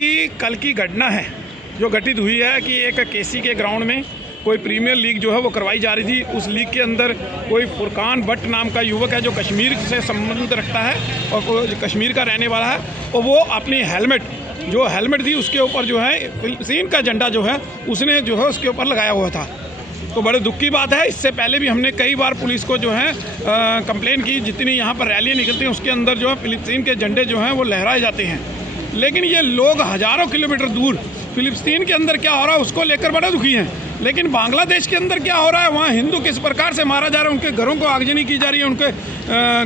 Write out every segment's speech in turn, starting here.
कि कल की घटना है जो घटित हुई है कि एक केसी के ग्राउंड में कोई प्रीमियर लीग जो है वो करवाई जा रही थी। उस लीग के अंदर कोई फुरकान भट्ट नाम का युवक है जो कश्मीर से संबंध रखता है और कश्मीर का रहने वाला है, और वो अपनी हेलमेट थी उसके ऊपर जो है फिलिस्तीन का झंडा जो है उसने जो है उसके ऊपर लगाया हुआ था। तो बड़े दुख की बात है। इससे पहले भी हमने कई बार पुलिस को जो है कंप्लेन की। जितनी यहाँ पर रैलियाँ निकलती हैं उसके अंदर जो है फिलिस्तीन के झंडे जो हैं वो लहराए जाते हैं, लेकिन ये लोग हज़ारों किलोमीटर दूर फिलिस्तीन के अंदर क्या हो रहा है उसको लेकर बड़े दुखी हैं। लेकिन बांग्लादेश के अंदर क्या हो रहा है, वहाँ हिंदू किस प्रकार से मारा जा रहा है, उनके घरों को आगजनी की जा रही है, उनके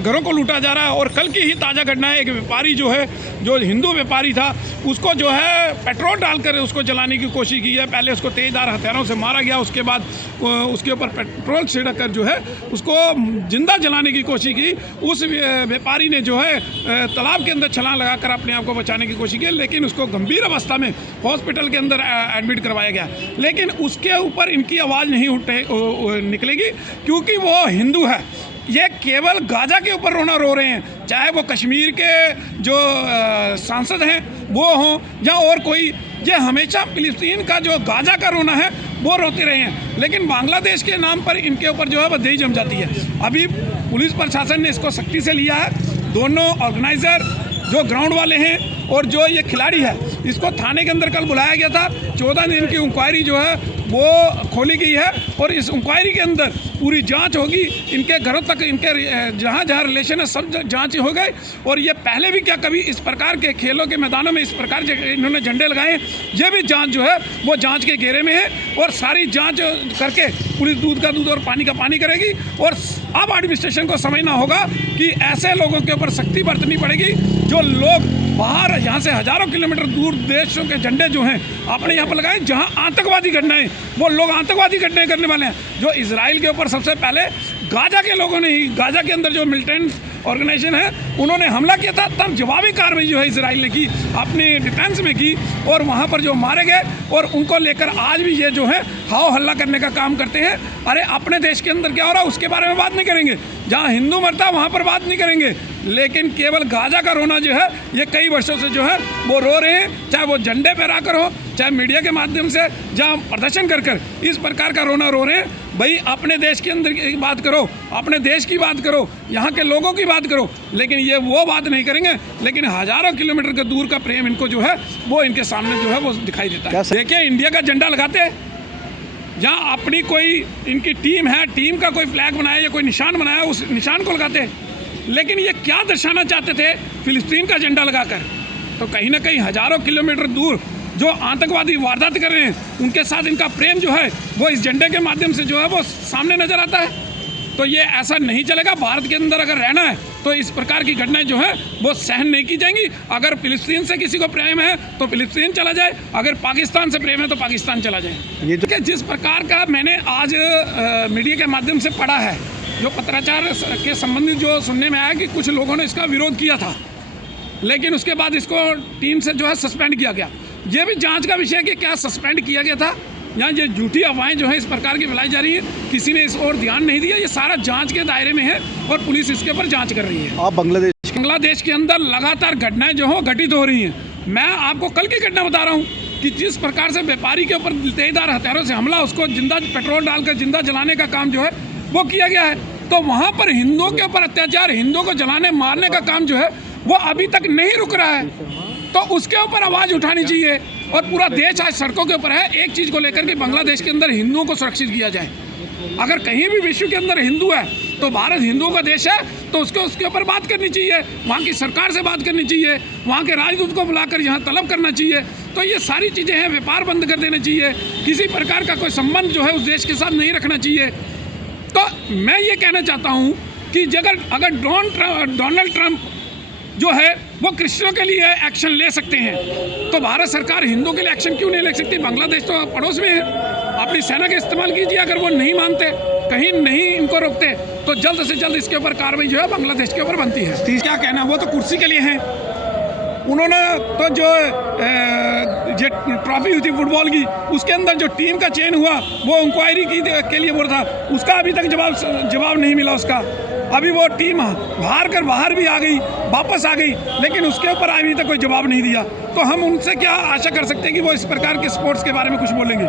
घरों को लूटा जा रहा है। और कल की ही ताज़ा घटना है, एक व्यापारी जो है जो हिंदू व्यापारी था उसको जो है पेट्रोल डालकर उसको जलाने की कोशिश की है। पहले उसको तेज़धार हथियारों से मारा गया, उसके बाद उसके ऊपर पेट्रोल छिड़क कर जो है उसको जिंदा जलाने की कोशिश की। उस व्यापारी ने जो है तालाब के अंदर छलांग लगाकर अपने आप को बचाने की कोशिश की, लेकिन उसको गंभीर अवस्था में हॉस्पिटल के अंदर एडमिट करवाया गया। लेकिन उसके ऊपर इनकी आवाज़ नहीं निकलेगी क्योंकि वो हिंदू है। ये केवल गाजा के ऊपर रोना रो रहे हैं, चाहे वो कश्मीर के जो सांसद हैं वो हों या और कोई। ये हमेशा फिलिस्तीन का जो गाजा का रोना है वो रोते रहे हैं, लेकिन बांग्लादेश के नाम पर इनके ऊपर जो है वो दही जम जाती है। अभी पुलिस प्रशासन ने इसको सख्ती से लिया है। दोनों ऑर्गेनाइज़र जो ग्राउंड वाले हैं और जो ये खिलाड़ी है इसको थाने के अंदर कल बुलाया गया था। 14 दिन की इंक्वायरी जो है वो खोली गई है और इस इंक्वायरी के अंदर पूरी जांच होगी। इनके घरों तक इनके जहाँ जहाँ रिलेशन है सब जांच हो गए। और ये पहले भी क्या कभी इस प्रकार के खेलों के मैदानों में इस प्रकार के इन्होंने झंडे लगाए, ये भी जांच जो है वो जांच के घेरे में है। और सारी जांच करके पुलिस दूध का दूध और पानी का पानी करेगी। और अब एडमिनिस्ट्रेशन को समझना होगा कि ऐसे लोगों के ऊपर सख्ती बरतनी पड़ेगी जो लोग बाहर यहाँ से हज़ारों किलोमीटर दूर देशों के झंडे जो हैं अपने यहाँ पर लगाए, जहाँ आतंकवादी घटनाएं वो लोग आतंकवादी घटनाएं करने वाले हैं। जो इजराइल के ऊपर सबसे पहले गाजा के लोगों ने ही, गाजा के अंदर जो मिलिटेंट ऑर्गेनाइजेशन है उन्होंने हमला किया था, तब जवाबी कार्रवाई जो है इजराइल ने की, अपनी डिफेंस में की और वहाँ पर जो मारे गए। और उनको लेकर आज भी ये जो है हाव हल्ला करने का काम करते हैं। अरे अपने देश के अंदर क्या हो रहा है उसके बारे में बात नहीं करेंगे, जहाँ हिंदू मरता है वहाँ पर बात नहीं करेंगे, लेकिन केवल गाजा का रोना जो है ये कई वर्षों से जो है वो रो रहे हैं। चाहे वो झंडे पर आकर हो, चाहे मीडिया के माध्यम से जहाँ प्रदर्शन कर इस प्रकार का रोना रो रहे हैं। भाई अपने देश के अंदर की बात करो, अपने देश की बात करो, यहाँ के लोगों की बात करो, लेकिन ये वो बात नहीं करेंगे। लेकिन हज़ारों किलोमीटर के दूर का प्रेम इनको जो है वो इनके सामने जो है वो दिखाई देता है। देखिए इंडिया का झंडा लगाते हैं, जहाँ अपनी कोई इनकी टीम है, टीम का कोई फ्लैग बनाया या कोई निशान बनाया उस निशान को लगाते हैं। लेकिन ये क्या दर्शाना चाहते थे फिलिस्तीन का झंडा लगाकर? तो कहीं ना कहीं हज़ारों किलोमीटर दूर जो आतंकवादी वारदात कर रहे हैं उनके साथ इनका प्रेम जो है वो इस झंडे के माध्यम से जो है वो सामने नज़र आता है। तो ये ऐसा नहीं चलेगा। भारत के अंदर अगर रहना है तो इस प्रकार की घटनाएं जो है वो सहन नहीं की जाएंगी। अगर फिलिस्तीन से किसी को प्रेम है तो फिलिस्तीन चला जाए, अगर पाकिस्तान से प्रेम है तो पाकिस्तान चला जाए। ये तो जिस प्रकार का मैंने आज मीडिया के माध्यम से पढ़ा है, जो पत्राचार के संबंधित जो सुनने में आया कि कुछ लोगों ने इसका विरोध किया था, लेकिन उसके बाद इसको टीम से जो है सस्पेंड किया गया। ये भी जांच का विषय है कि क्या सस्पेंड किया गया था या ये झूठी अफवाहें जो है इस प्रकार की फैलाई जा रही है, किसी ने इस ओर ध्यान नहीं दिया। ये सारा जांच के दायरे में है और पुलिस इसके ऊपर जांच कर रही है। आप बांग्लादेश के अंदर लगातार घटनाएं जो हो घटित हो रही हैं। मैं आपको कल की घटना बता रहा हूँ कि जिस प्रकार से व्यापारी के ऊपर तेजधार हथियारों से हमला, उसको जिंदा पेट्रोल डालकर जिंदा जलाने का काम जो है वो किया गया है। तो वहाँ पर हिंदुओं के ऊपर अत्याचार, हिंदुओं को जलाने मारने का काम जो है वो अभी तक नहीं रुक रहा है। तो उसके ऊपर आवाज़ उठानी चाहिए। और पूरा देश आज सड़कों के ऊपर है एक चीज़ को लेकर कि बांग्लादेश के अंदर हिंदुओं को सुरक्षित किया जाए। अगर कहीं भी विश्व के अंदर हिंदू है तो भारत हिंदुओं का देश है, तो उसके ऊपर बात करनी चाहिए, वहाँ की सरकार से बात करनी चाहिए, वहाँ के राजदूत को बुलाकर यहाँ तलब करना चाहिए। तो ये सारी चीज़ें हैं, व्यापार बंद कर देना चाहिए, किसी प्रकार का कोई संबंध जो है उस देश के साथ नहीं रखना चाहिए। तो मैं ये कहना चाहता हूँ कि अगर डोनाल्ड ट्रंप जो है वो क्रिश्चियनों के लिए एक्शन ले सकते हैं तो भारत सरकार हिंदुओं के लिए एक्शन क्यों नहीं ले सकती? बांग्लादेश तो पड़ोस में है, अपनी सेना का इस्तेमाल कीजिए। अगर वो नहीं मानते, कहीं नहीं इनको रोकते, तो जल्द से जल्द इसके ऊपर कार्रवाई जो है बांग्लादेश के ऊपर बनती है। क्या कहना, वो तो कुर्सी के लिए हैं। उन्होंने तो जो ट्रॉफी हुई थी फुटबॉल की, उसके अंदर जो टीम का चयन हुआ वो इंक्वायरी के लिए बोल था, उसका अभी तक जवाब नहीं मिला उसका। अभी वो टीम हार कर बाहर भी आ गई, वापस आ गई, लेकिन उसके ऊपर अभी तक कोई जवाब नहीं दिया। तो हम उनसे क्या आशा कर सकते हैं कि वो इस प्रकार के स्पोर्ट्स के बारे में कुछ बोलेंगे?